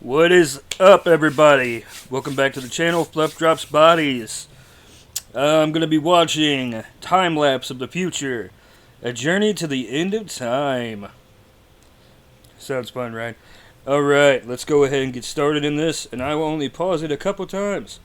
What is up, everybody? Welcome back to the channel, Fluff Drops Bodies. I'm going to be watching Time-Lapse of the Future, A Journey to the End of Time. Sounds fun, right? Alright, let's go ahead and get started in this, and I will only pause it a couple times.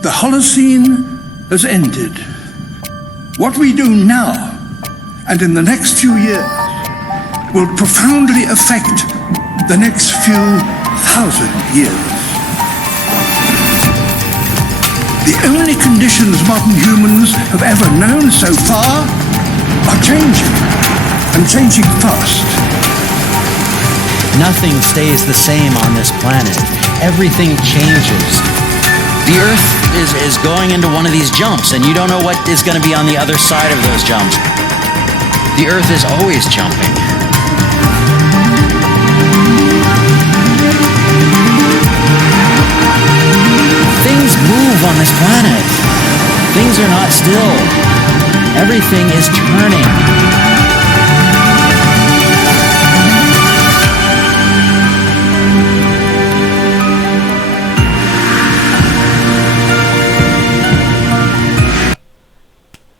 The Holocene has ended. What we do now and in the next few years will profoundly affect the next few thousand years. The only conditions modern humans have ever known so far are changing, and changing fast. Nothing stays the same on this planet. Everything changes. The Earth is going into one of these jumps, and you don't know what is going to be on the other side of those jumps. The Earth is always jumping. Things move on this planet. Things are not still. Everything is turning.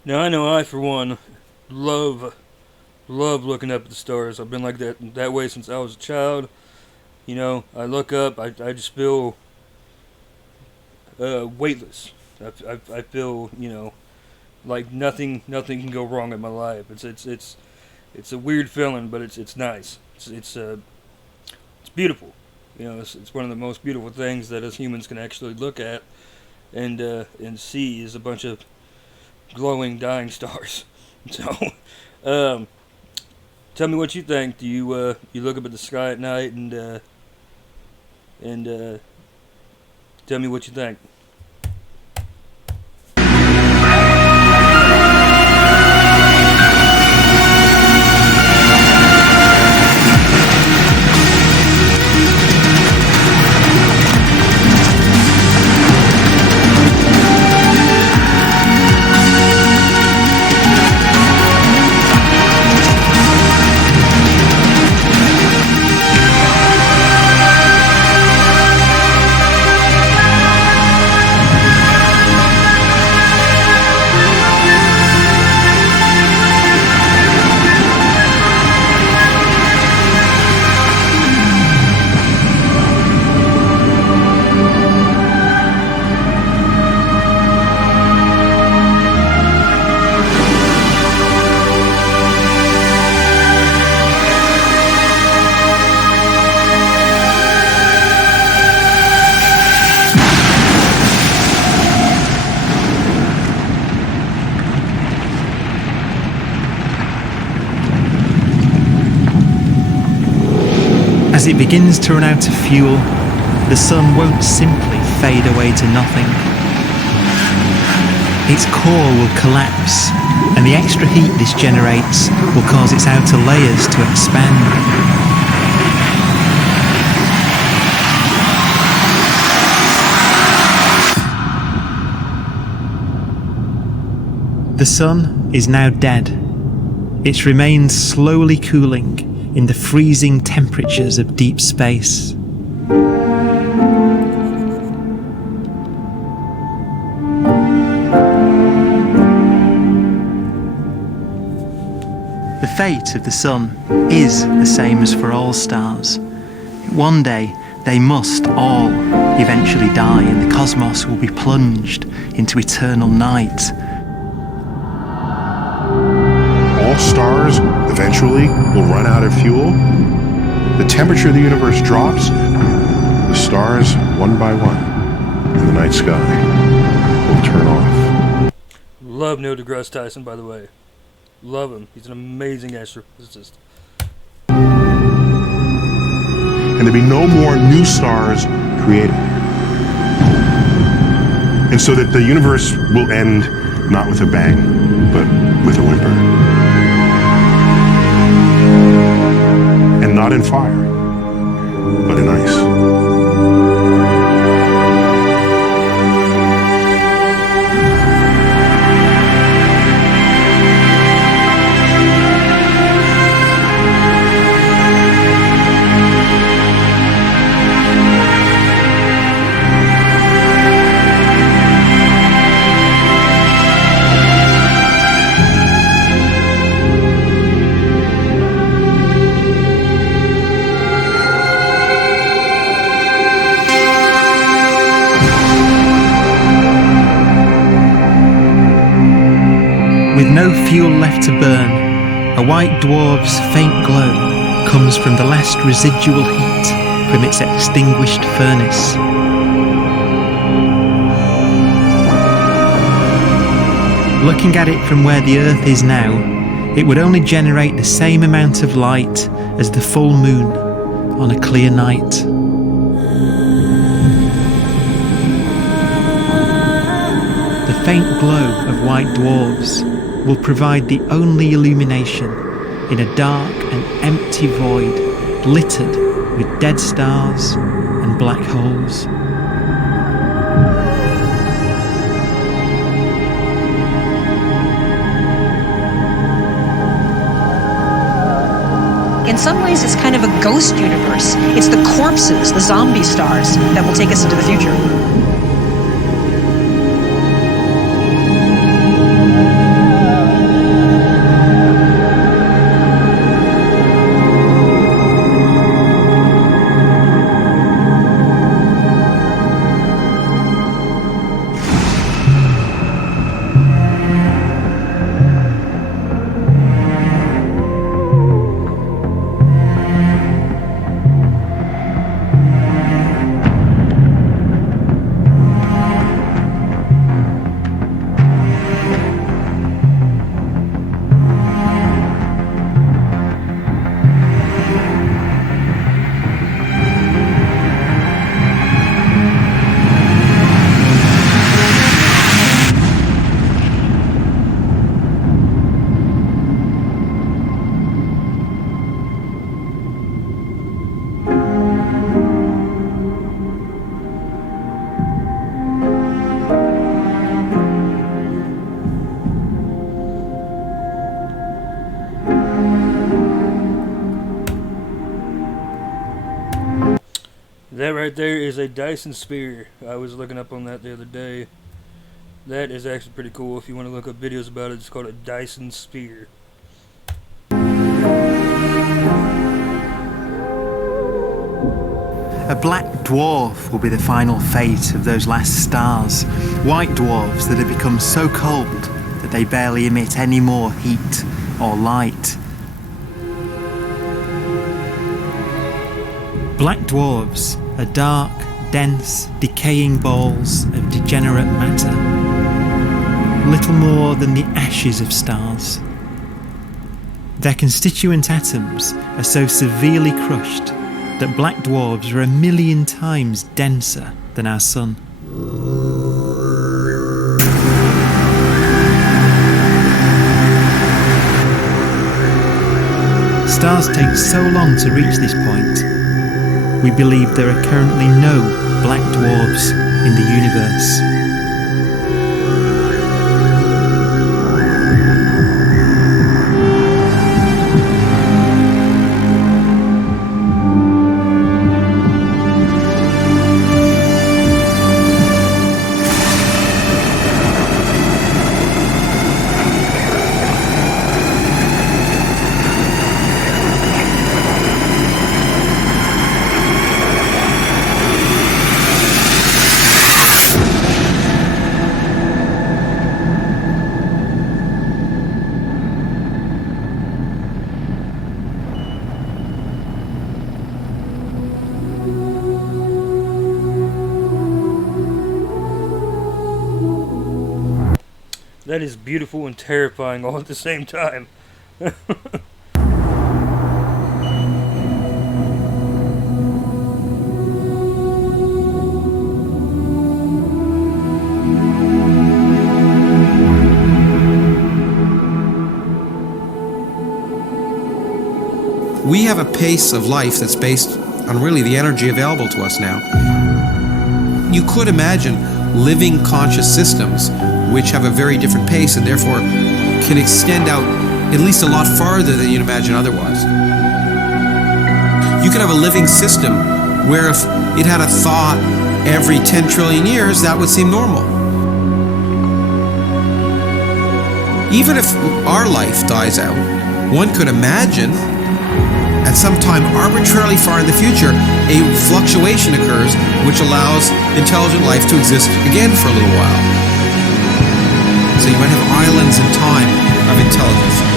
Now, I know I, for one, love looking up at the stars. I've been like that way since I was a child. You know, I look up, I just feel weightless. I feel, you know, like nothing can go wrong in my life. It's a weird feeling, but it's nice. It's beautiful. You know, it's one of the most beautiful things that us humans can actually look at and see is a bunch of glowing dying stars. So tell me what you think. Do you look up at the sky at night and tell me what you think. As it begins to run out of fuel, the sun won't simply fade away to nothing. Its core will collapse, and the extra heat this generates will cause its outer layers to expand. The sun is now dead. Its remains slowly cooling in the freezing temperatures of deep space. The fate of the sun is the same as for all stars. One day they must all eventually die, and the cosmos will be plunged into eternal night. stars eventually will run out of fuel, the temperature of the universe drops, the stars, one by one, in the night sky, will turn off. Love Neil deGrasse Tyson, by the way. Love him. He's an amazing astrophysicist. And there'll be no more new stars created. And so that the universe will end not with a bang, but with a whimper. And not in fire, but in ice. With no fuel left to burn, a white dwarf's faint glow comes from the last residual heat from its extinguished furnace. Looking at it from where the Earth is now, it would only generate the same amount of light as the full moon on a clear night. The faint glow of white dwarfs will provide the only illumination in a dark and empty void littered with dead stars and black holes. In some ways, it's kind of a ghost universe. It's the corpses, the zombie stars, that will take us into the future. That right there is a Dyson Sphere. I was looking up on that the other day. That is actually pretty cool. If you want to look up videos about it, it's called a Dyson Sphere. A black dwarf will be the final fate of those last stars. White dwarfs that have become so cold that they barely emit any more heat or light. Black dwarfs are dark, dense, decaying balls of degenerate matter. Little more than the ashes of stars. Their constituent atoms are so severely crushed that black dwarfs are 1,000,000 times denser than our sun. Stars take so long to reach this point. We believe there are currently no black dwarfs in the universe. That is beautiful and terrifying all at the same time. We have a pace of life that's based on really the energy available to us now. You could imagine living conscious systems which have a very different pace and therefore can extend out at least a lot farther than you'd imagine otherwise. You could have a living system where if it had a thought every 10 trillion years, that would seem normal. Even if our life dies out, one could imagine at some time arbitrarily far in the future, a fluctuation occurs which allows intelligent life to exist again for a little while. So you might have islands in time of intelligence.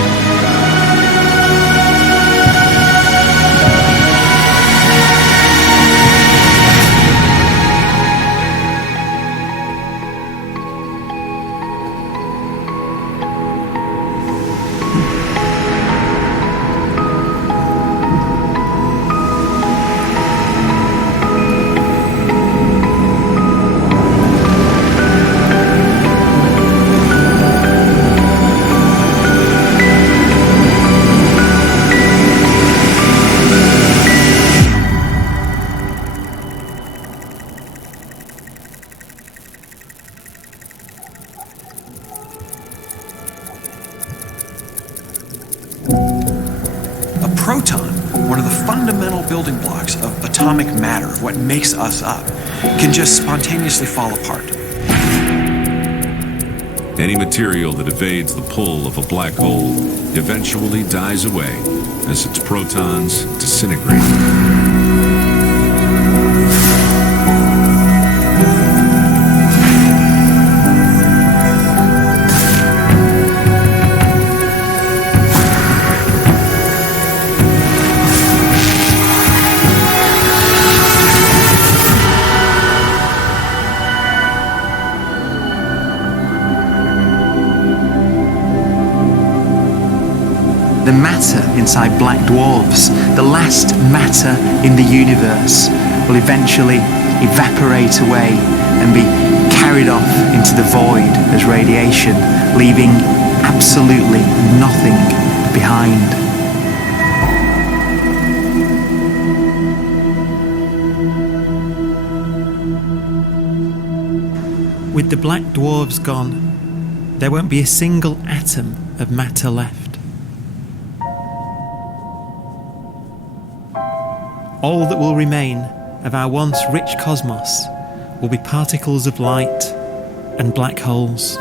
Proton, one of the fundamental building blocks of atomic matter, of what makes us up, can just spontaneously fall apart. Any material that evades the pull of a black hole eventually dies away as its protons disintegrate. The matter inside black dwarfs, the last matter in the universe, will eventually evaporate away and be carried off into the void as radiation, leaving absolutely nothing behind. With the black dwarfs gone, there won't be a single atom of matter left. All that will remain of our once rich cosmos will be particles of light and black holes.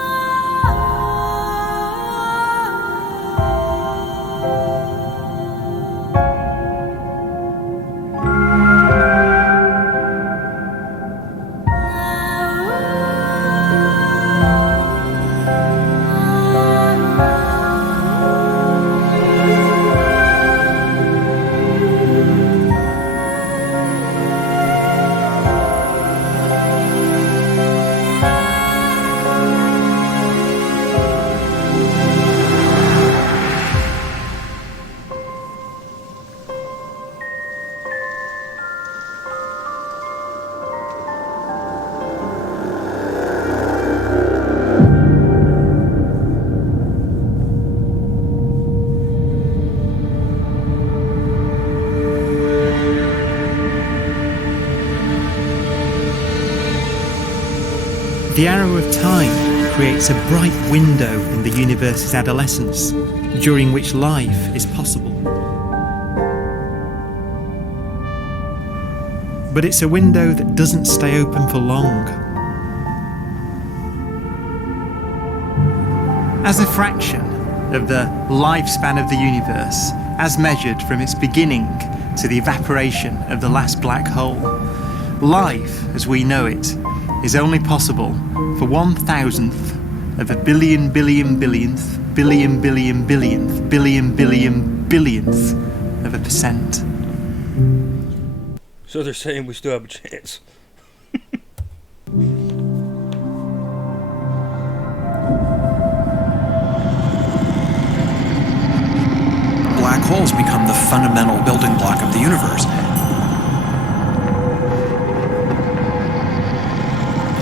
The arrow of time creates a bright window in the universe's adolescence, during which life is possible. But it's a window that doesn't stay open for long. As a fraction of the lifespan of the universe, as measured from its beginning to the evaporation of the last black hole, life, as we know it, is only possible for 1,000th of a billion billion billionth billion billion billionth billion billion billionth of a percent. So they're saying we still have a chance. black holes become the fundamental building block of the universe.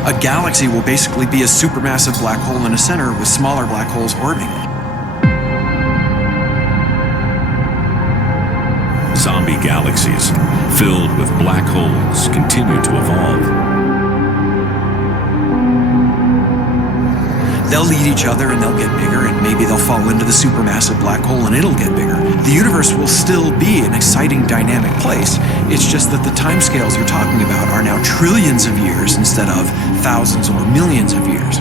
A galaxy will basically be a supermassive black hole in a center with smaller black holes orbiting it. Zombie galaxies filled with black holes continue to evolve. They'll eat each other and they'll get bigger, and maybe they'll fall into the supermassive black hole and it'll get bigger. The universe will still be an exciting, dynamic place. It's just that the timescales you're talking about are now trillions of years instead of thousands or millions of years.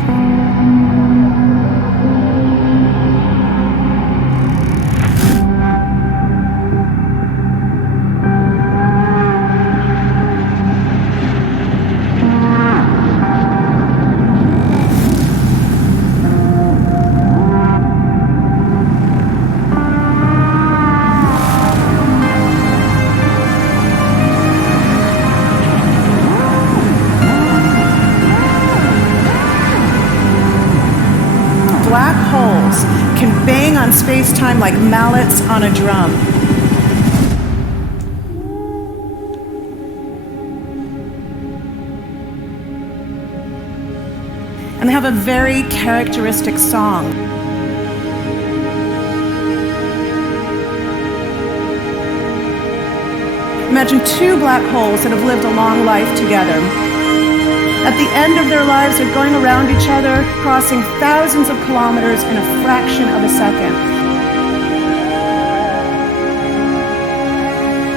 Black holes can bang on space-time like mallets on a drum. And they have a very characteristic song. Imagine two black holes that have lived a long life together. At the end of their lives, they're going around each other, crossing thousands of kilometers in a fraction of a second.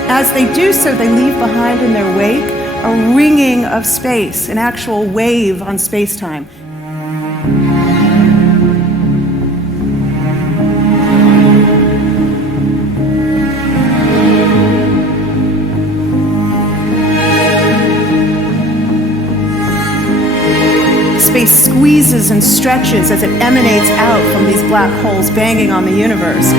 As they do so, they leave behind in their wake a ringing of space, an actual wave on space-time. Space squeezes and stretches as it emanates out from these black holes banging on the universe.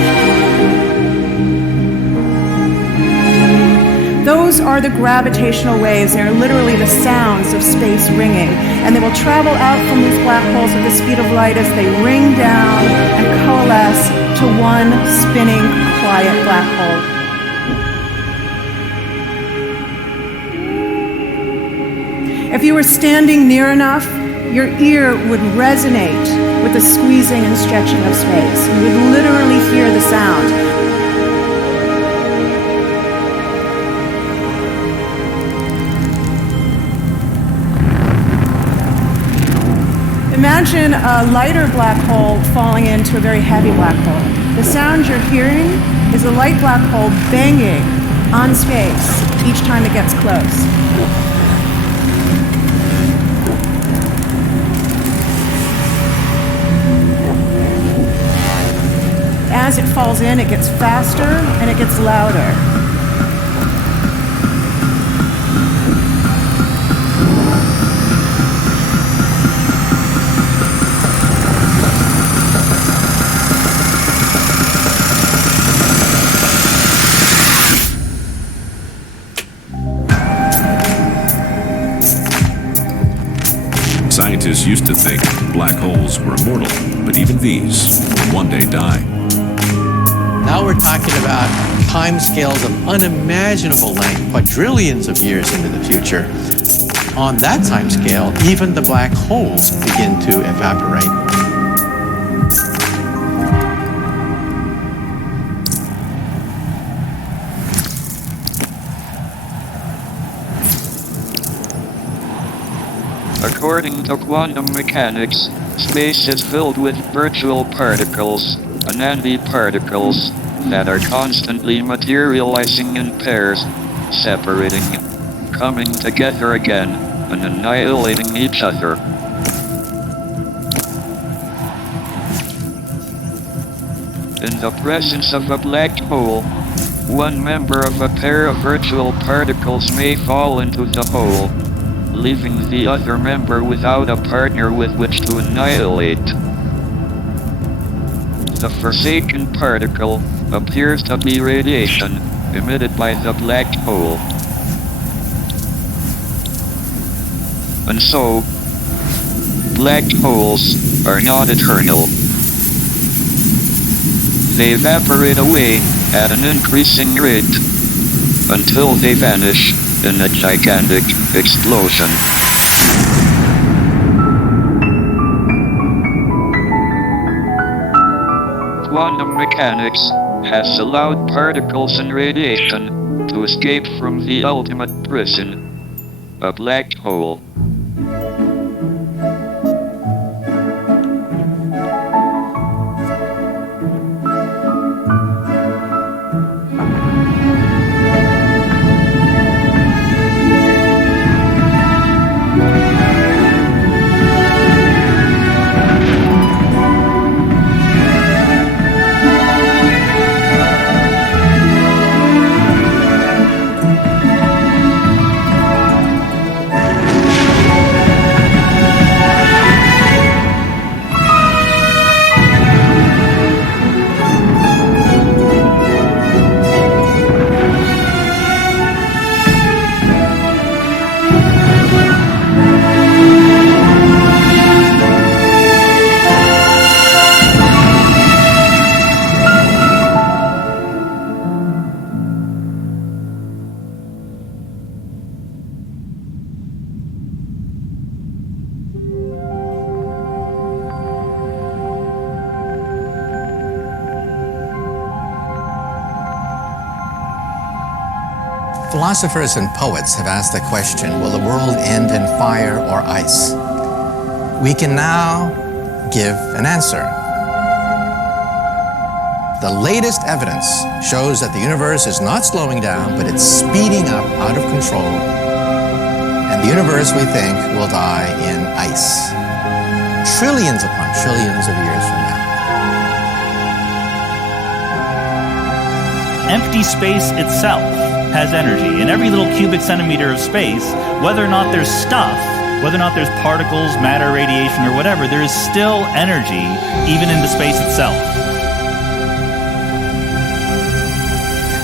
Those are the gravitational waves. They're literally the sounds of space ringing. And they will travel out from these black holes at the speed of light as they ring down and coalesce to one spinning, quiet black hole. If you were standing near enough, your ear would resonate with the squeezing and stretching of space. You would literally hear the sound. Imagine a lighter black hole falling into a very heavy black hole. The sound you're hearing is a light black hole banging on space each time it gets close. As it falls in, it gets faster and it gets louder. Scientists used to think black holes were immortal, but even these will one day die. Now we're talking about timescales of unimaginable length, quadrillions of years into the future. On that timescale, even the black holes begin to evaporate. According to quantum mechanics, space is filled with virtual particles, antiparticles, that are constantly materializing in pairs, separating, coming together again, and annihilating each other. In the presence of a black hole, one member of a pair of virtual particles may fall into the hole, leaving the other member without a partner with which to annihilate. The forsaken particle appears to be radiation emitted by the black hole. And so, black holes are not eternal. They evaporate away at an increasing rate until they vanish in a gigantic explosion. Quantum mechanics has allowed particles and radiation to escape from the ultimate prison, a black hole. Philosophers and poets have asked the question, will the world end in fire or ice? We can now give an answer. The latest evidence shows that the universe is not slowing down, but it's speeding up out of control. And the universe, we think, will die in ice. Trillions upon trillions of years from now. Empty space itself has energy. In every little cubic centimeter of space, whether or not there's stuff, whether or not there's particles, matter, radiation, or whatever, there is still energy even in the space itself.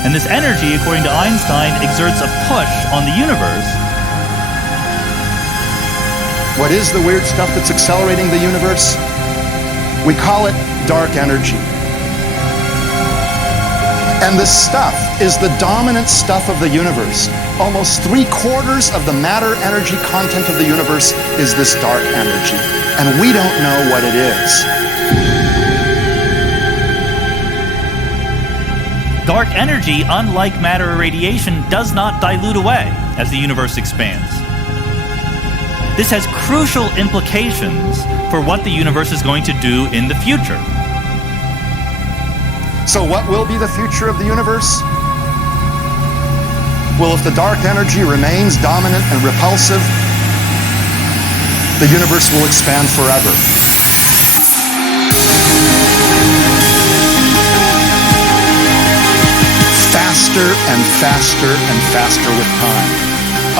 And this energy, according to Einstein, exerts a push on the universe. What is the weird stuff that's accelerating the universe? We call it dark energy. And this stuff is the dominant stuff of the universe. Almost 3/4 of the matter-energy content of the universe is this dark energy. And we don't know what it is. Dark energy, unlike matter or radiation, does not dilute away as the universe expands. This has crucial implications for what the universe is going to do in the future. So what will be the future of the universe? Well, if the dark energy remains dominant and repulsive, the universe will expand forever. Faster and faster and faster with time.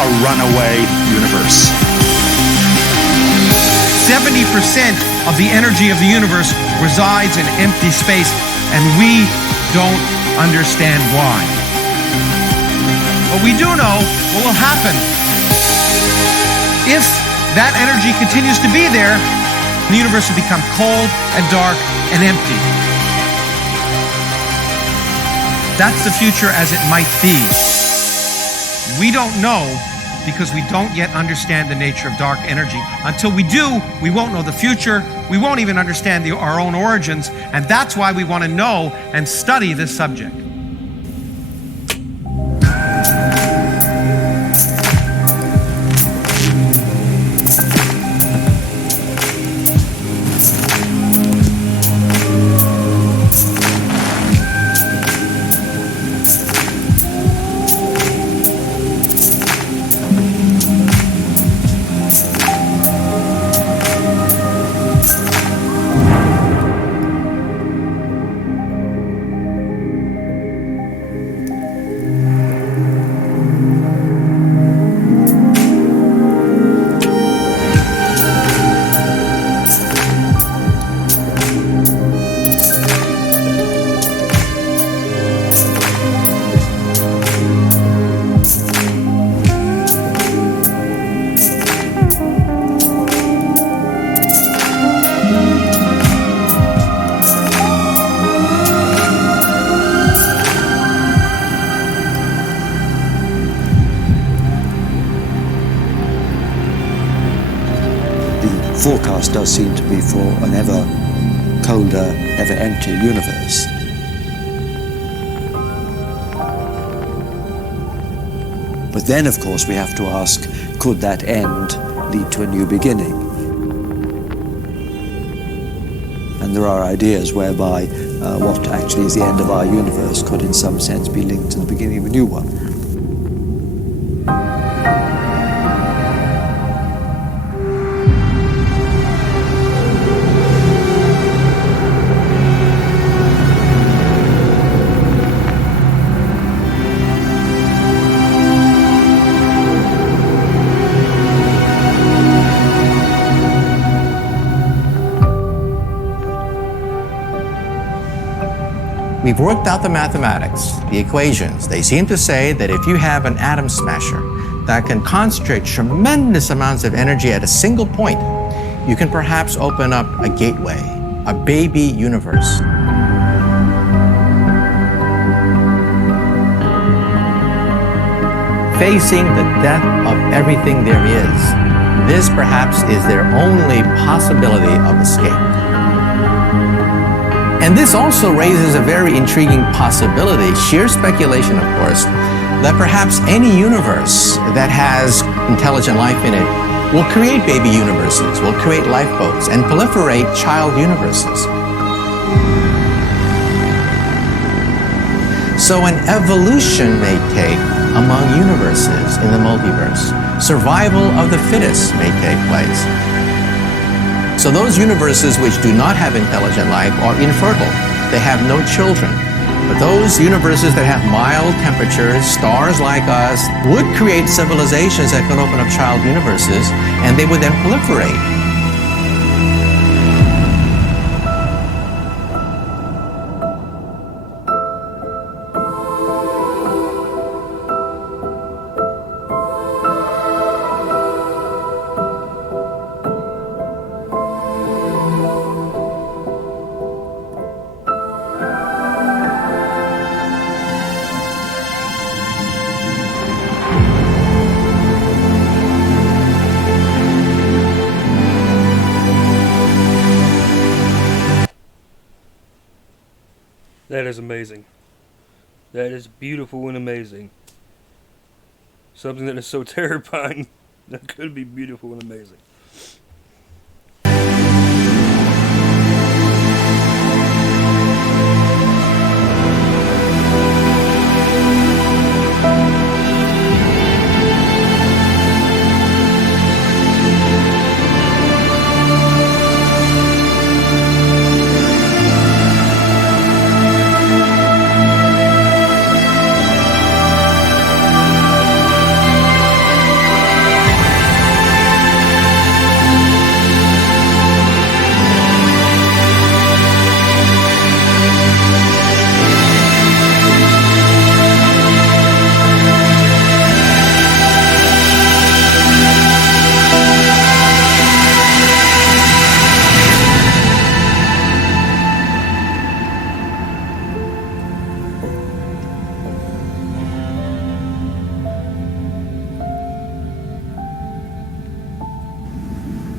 A runaway universe. 70% of the energy of the universe resides in empty space, and we don't understand why. But we do know what will happen. If that energy continues to be there, the universe will become cold and dark and empty. That's the future as it might be. We don't know because we don't yet understand the nature of dark energy. Until we do, we won't know the future. We won't even understand our own origins, and that's why we want to know and study this subject. forecast does seem to be for an ever colder, ever emptier universe. But then, of course, we have to ask, could that end lead to a new beginning? And there are ideas whereby what actually is the end of our universe could in some sense be linked to the beginning of a new one. We've worked out the mathematics, the equations. They seem to say that if you have an atom smasher that can concentrate tremendous amounts of energy at a single point, you can perhaps open up a gateway, a baby universe. Facing the death of everything there is, this perhaps is their only possibility of escape. And this also raises a very intriguing possibility, sheer speculation of course, that perhaps any universe that has intelligent life in it will create baby universes, will create lifeboats, and proliferate child universes. So an evolution may take among universes in the multiverse. Survival of the fittest may take place. So those universes which do not have intelligent life are infertile. They have no children. But those universes that have mild temperatures, stars like us, would create civilizations that could open up child universes, and they would then proliferate. That is amazing. That is beautiful and amazing. Something that is so terrifying that could be beautiful and amazing.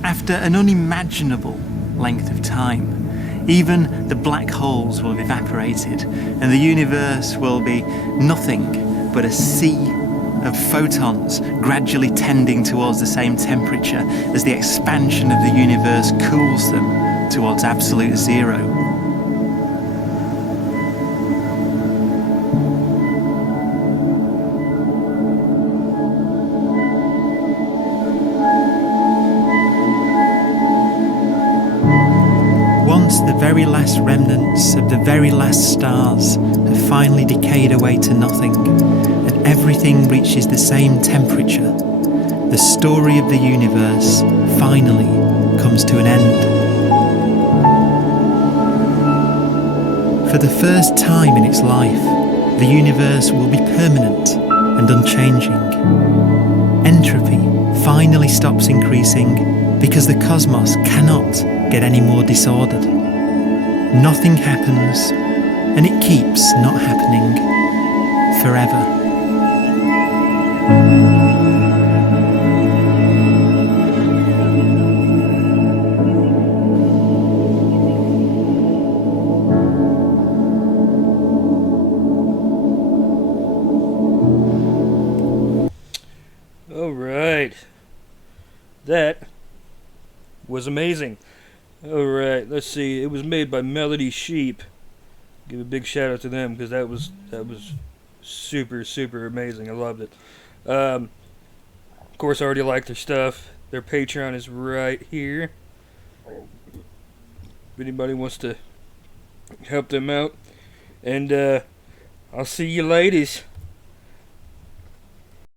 After an unimaginable length of time, even the black holes will have evaporated and the universe will be nothing but a sea of photons gradually tending towards the same temperature as the expansion of the universe cools them towards absolute zero. Once the very last remnants of the very last stars have finally decayed away to nothing, and everything reaches the same temperature, the story of the universe finally comes to an end. For the first time in its life, the universe will be permanent and unchanging. Entropy finally stops increasing because the cosmos cannot get any more disordered. Nothing happens, and it keeps not happening forever. that was amazing. Alright, let's see. It was made by Melody Sheep. Give a big shout out to them because that was super, super amazing. I loved it. Of course, I already like their stuff. Their Patreon is right here. If anybody wants to help them out. And I'll see you ladies